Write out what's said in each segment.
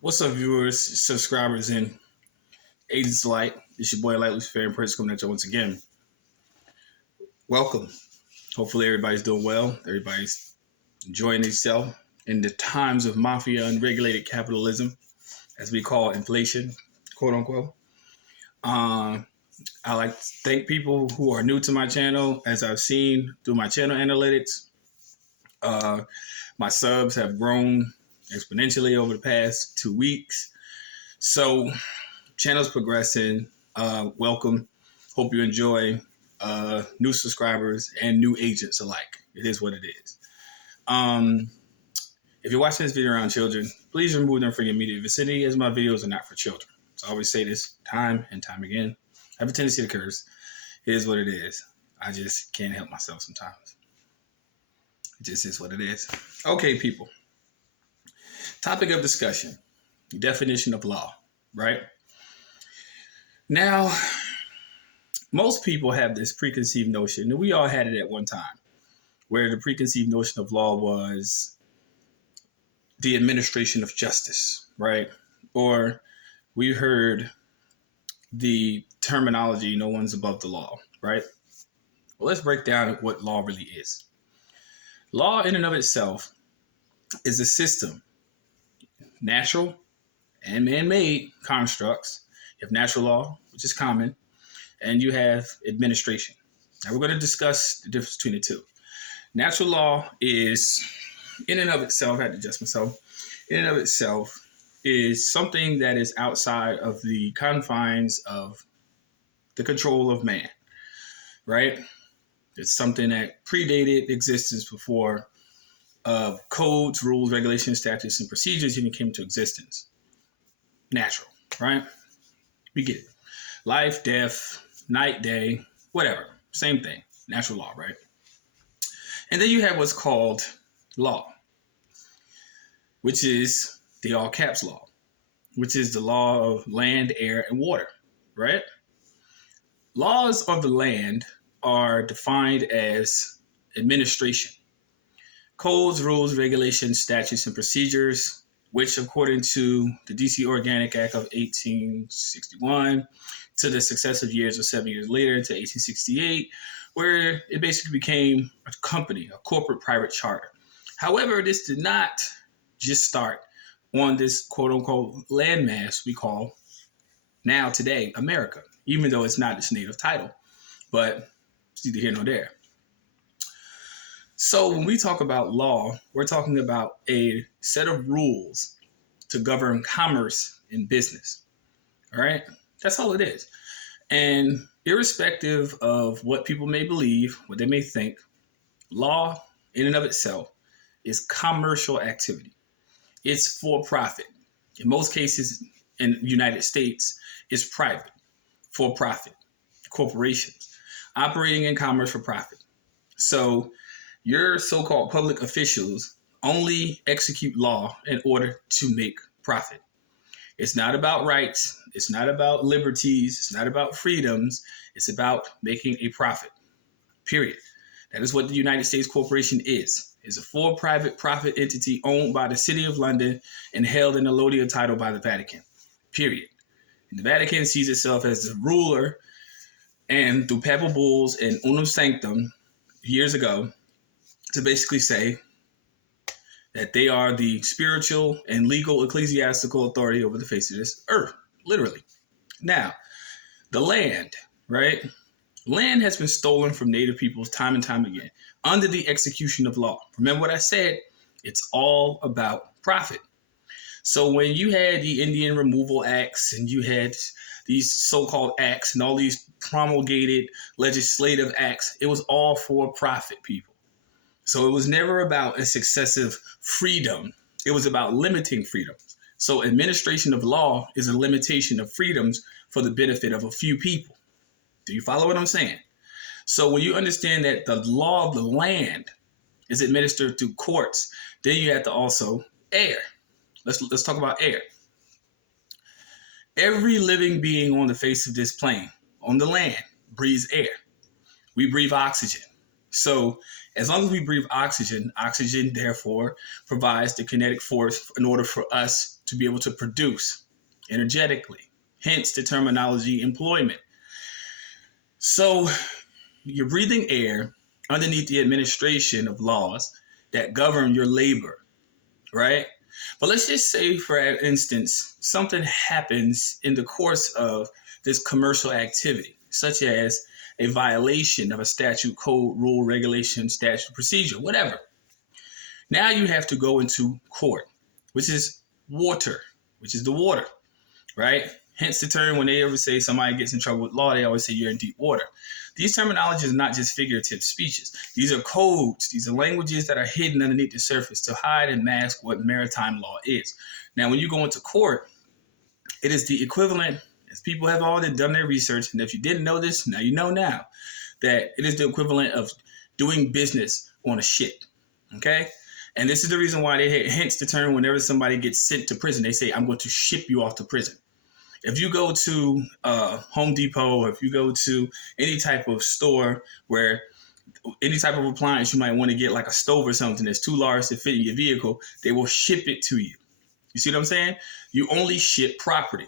What's up, viewers, subscribers, and agents alike? It's your boy, Luciferian Prince, coming at you once again. Welcome. Hopefully, everybody's doing well. Everybody's enjoying themselves in the times of mafia unregulated capitalism, as we call inflation, quote unquote. I like to thank people who are new to my channel. As I've seen through my channel analytics, my subs have grown exponentially over the past 2 weeks. So, channel's progressing. Welcome. Hope you enjoy new subscribers and new agents alike. It is what it is. If you're watching this video around children, please remove them from your immediate vicinity, as my videos are not for children. So I always say this time and time again. I have a tendency to curse. It is what it is. I just can't help myself sometimes. It just is what it is. Okay, people. Topic of discussion. Definition of law, right? Now, most people have this preconceived notion, and we all had it at one time, where the preconceived notion of law was the administration of justice, right? Or we heard the terminology, no one's above the law, right? Well, let's break down what law really is. Law in and of itself is a system, natural and man-made constructs. You have natural law, which is common, and you have administration. Now we're going to discuss the difference between the two. Natural law is, in and of itself, I had to adjust myself, in and of itself is something that is outside of the confines of the control of man, right? It's something that predated existence before codes, rules, regulations, statutes, and procedures even came into existence. Natural, right? We get it. Life, death, night, day, whatever. Same thing. Natural law, right? And then you have what's called law, which is the all caps law, which is the law of land, air, and water, right? Laws of the land are defined as administration. Codes, rules, regulations, statutes, and procedures, which according to the DC Organic Act of 1861, to the successive years of 7 years later to 1868, where it basically became a company, a corporate private charter. However, this did not just start on this quote unquote landmass we call now today America, even though it's not its native title, but it's neither here nor there. So when we talk about law, we're talking about a set of rules to govern commerce and business. All right? That's all it is. And irrespective of what people may believe, what they may think, law in and of itself is commercial activity. It's for profit. In most cases in the United States, it's private, for profit, corporations operating in commerce for profit. So your so-called public officials only execute law in order to make profit. It's not about rights. It's not about liberties. It's not about freedoms. It's about making a profit, period. That is what the United States Corporation is. It's a for-profit profit entity owned by the City of London and held in the allodial title by the Vatican, period. And the Vatican sees itself as the ruler, and through papal bulls and unum sanctum years ago, to basically say that they are the spiritual and legal ecclesiastical authority over the face of this earth, literally. Now, the land, right? Land has been stolen from native peoples time and time again under the execution of law. Remember what I said? It's all about profit. So when you had the Indian Removal Acts and you had these so-called acts and all these promulgated legislative acts, it was all for profit, people. So it was never about a successive freedom. It was about limiting freedoms. So administration of law is a limitation of freedoms for the benefit of a few people. Do you follow what I'm saying? So when you understand that the law of the land is administered through courts, then you have to also air. Let's talk about air. Every living being on the face of this plane, on the land, breathes air. We breathe oxygen. So as long as we breathe oxygen, oxygen therefore provides the kinetic force in order for us to be able to produce energetically. Hence the terminology employment. So you're breathing air underneath the administration of laws that govern your labor, right? But let's just say, for instance, something happens in the course of this commercial activity, such as a violation of a statute, code, rule, regulation, statute, procedure, whatever. Now you have to go into court, which is water, which is the water, right? Hence the term when they ever say somebody gets in trouble with law, they always say you're in deep water. These terminologies are not just figurative speeches. These are codes. These are languages that are hidden underneath the surface to hide and mask what maritime law is. Now, when you go into court, it is the equivalent, as people have already done their research, and if you didn't know this, now you know now, that it is the equivalent of doing business on a ship, okay? And this is the reason why they hence the term whenever somebody gets sent to prison, they say, I'm going to ship you off to prison. If you go to Home Depot, or if you go to any type of store where any type of appliance you might want to get, like a stove or something that's too large to fit in your vehicle, they will ship it to you. You see what I'm saying? You only ship property,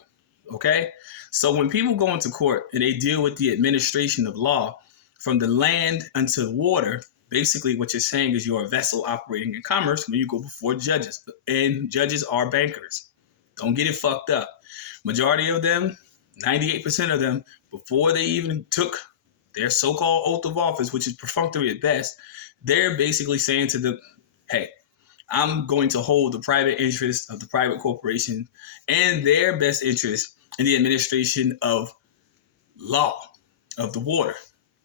okay? So when people go into court and they deal with the administration of law from the land unto the water, basically what you're saying is you're a vessel operating in commerce when you go before judges. And judges are bankers. Don't get it fucked up. Majority of them, 98% of them, before they even took their so-called oath of office, which is perfunctory at best, they're basically saying to them, hey, I'm going to hold the private interest of the private corporation and their best interest in the administration of law, of the water,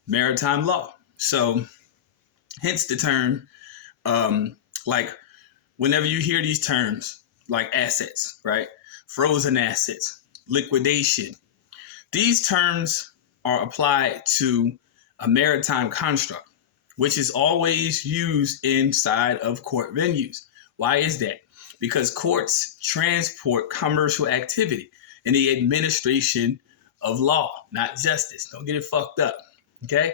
maritime law. So hence the term, like whenever you hear these terms, like assets, right? Frozen assets, liquidation. These terms are applied to a maritime construct, which is always used inside of court venues. Why is that? Because courts transport commercial activity in the administration of law, not justice. Don't get it fucked up, okay?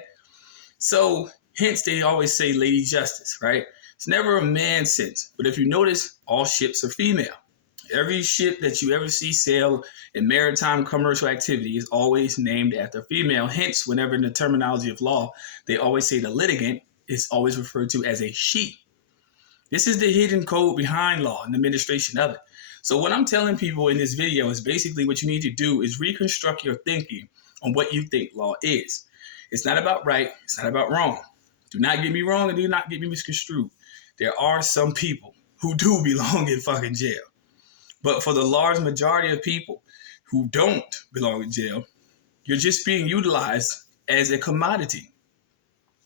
So hence they always say Lady Justice, right? It's never a man sense, but if you notice, all ships are female. Every ship that you ever see sail in maritime commercial activity is always named after a female. Hence, whenever in the terminology of law, they always say the litigant is always referred to as a she. This is the hidden code behind law and the administration of it. So what I'm telling people in this video is basically what you need to do is reconstruct your thinking on what you think law is. It's not about right. It's not about wrong. Do not get me wrong and do not get me misconstrued. There are some people who do belong in fucking jail. But for the large majority of people who don't belong in jail, you're just being utilized as a commodity.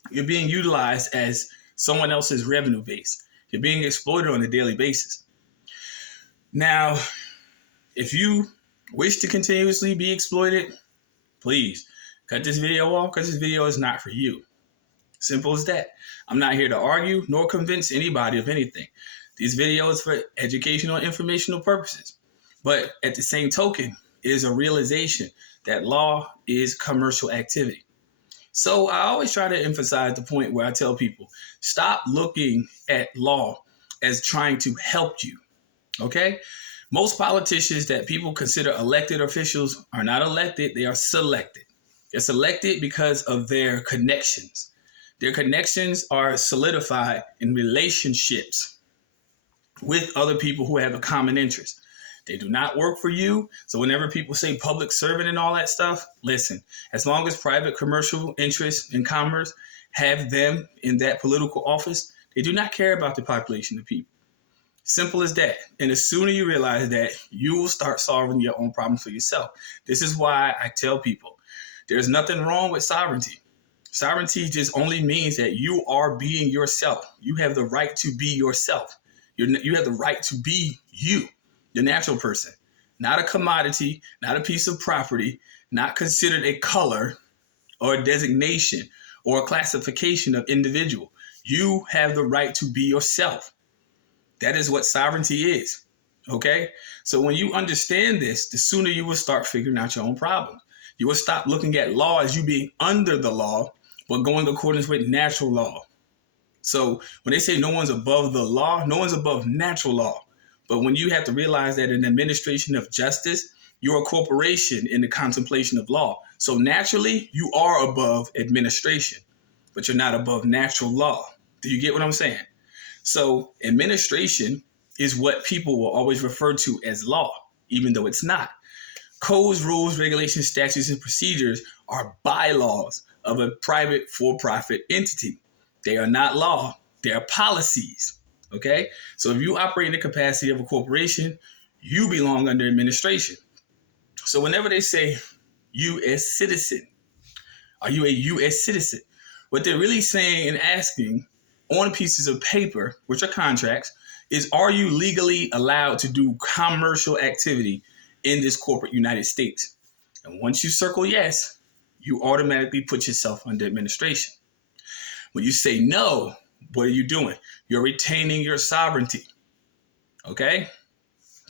You're being utilized as someone else's revenue base. You're being exploited on a daily basis. Now, if you wish to continuously be exploited, please cut this video off because this video is not for you. Simple as that. I'm not here to argue nor convince anybody of anything. These videos for educational and informational purposes. But at the same token, it is a realization that law is commercial activity. So I always try to emphasize the point where I tell people, stop looking at law as trying to help you, okay? Most politicians that people consider elected officials are not elected, they are selected. They're selected because of their connections. Their connections are solidified in relationships with other people who have a common interest. They do not work for you. So whenever people say public servant and all that stuff, listen, as long as private commercial interests in commerce have them in that political office, they do not care about the population of people. Simple as that. And the sooner you realize that, you will start solving your own problems for yourself. This is why I tell people there's nothing wrong with sovereignty. Sovereignty just only means that you are being yourself. You have the right to be yourself. You have the right to be you, the natural person, not a commodity, not a piece of property, not considered a color or a designation or a classification of individual. You have the right to be yourself. That is what sovereignty is. Okay? So when you understand this, the sooner you will start figuring out your own problems. You will stop looking at law as you being under the law but going according with natural law. So when they say no one's above the law, no one's above natural law. But when you have to realize that in administration of justice, you're a corporation in the contemplation of law. So naturally, you are above administration, but you're not above natural law. Do you get what I'm saying? So administration is what people will always refer to as law, even though it's not. Codes, rules, regulations, statutes, and procedures are bylaws of a private for-profit entity. They are not law. They are policies. Okay? So if you operate in the capacity of a corporation, you belong under administration. So whenever they say U.S. citizen, are you a U.S. citizen? What they're really saying and asking on pieces of paper, which are contracts, is are you legally allowed to do commercial activity in this corporate United States? And once you circle yes, you automatically put yourself under administration. When you say no, what are you doing? You're retaining your sovereignty. Okay?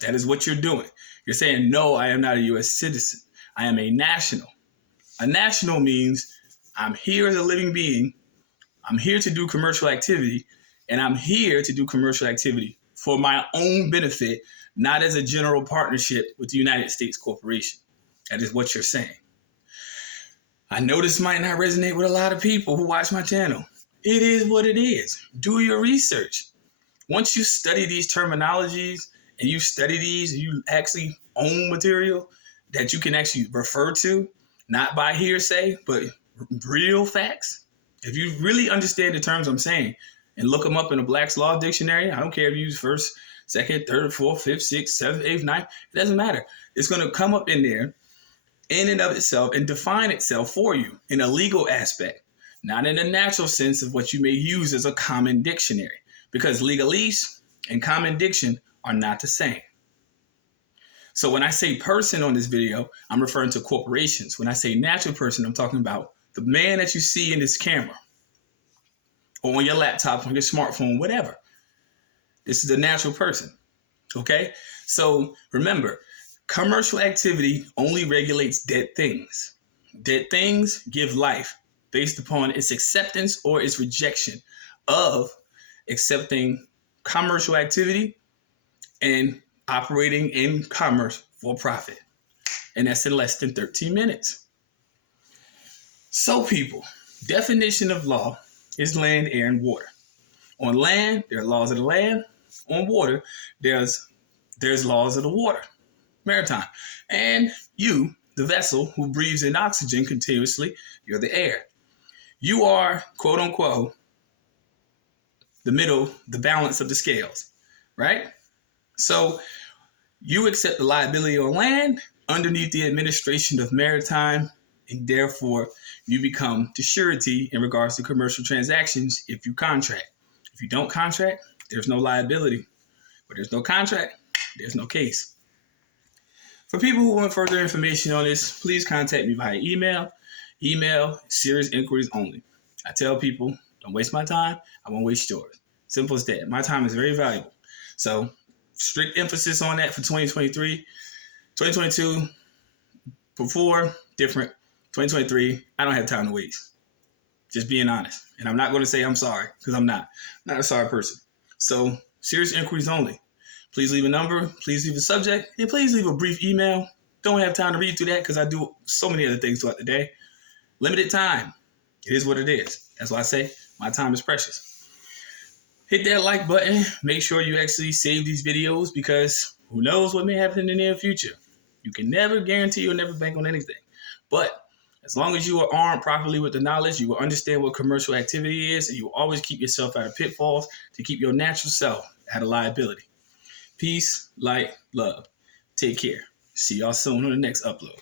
That is what you're doing. You're saying, no, I am not a U.S. citizen. I am a national. A national means I'm here as a living being. I'm here to do commercial activity, and I'm here to do commercial activity for my own benefit, not as a general partnership with the United States corporation. That is what you're saying. I know this might not resonate with a lot of people who watch my channel. It is what it is. Do your research. Once you study these terminologies and you study these, you actually own material that you can actually refer to, not by hearsay, but real facts. If you really understand the terms I'm saying and look them up in a Black's Law Dictionary, I don't care if you use first, second, third, fourth, fifth, sixth, seventh, eighth, ninth, it doesn't matter. It's going to come up in there in and of itself and define itself for you in a legal aspect, not in the natural sense of what you may use as a common dictionary, because legalese and common diction are not the same. So when I say person on this video, I'm referring to corporations. When I say natural person, I'm talking about the man that you see in this camera or on your laptop, on your smartphone, whatever. This is a natural person. Okay? So remember, commercial activity only regulates dead things. Dead things give life based upon its acceptance or its rejection of accepting commercial activity and operating in commerce for profit. And that's in less than 13 minutes. So people, definition of law is land, air, and water. On land, there are laws of the land. On water, there's laws of the water, maritime. And you, the vessel who breathes in oxygen continuously, you're the air. You are, quote unquote, the balance of the scales, right? So you accept the liability on land underneath the administration of maritime, and therefore you become the surety in regards to commercial transactions if you contract. If you don't contract, there's no liability. But there's no contract, there's no case. For people who want further information on this, please contact me via email. Email, serious inquiries only. I tell people, don't waste my time, I won't waste yours. Simple as that. My time is very valuable. So strict emphasis on that for 2023. 2022, before, different. 2023, I don't have time to waste. Just being honest. And I'm not going to say I'm sorry, because I'm not a sorry person. So serious inquiries only. Please leave a number, please leave a subject, and please leave a brief email. Don't have time to read through that because I do so many other things throughout the day. Limited time. It is what it is. That's why I say my time is precious. Hit that like button. Make sure you actually save these videos because who knows what may happen in the near future. You can never guarantee or never bank on anything. But as long as you are armed properly with the knowledge, you will understand what commercial activity is, and you will always keep yourself out of pitfalls to keep your natural self out of liability. Peace, light, love. Take care. See y'all soon on the next upload.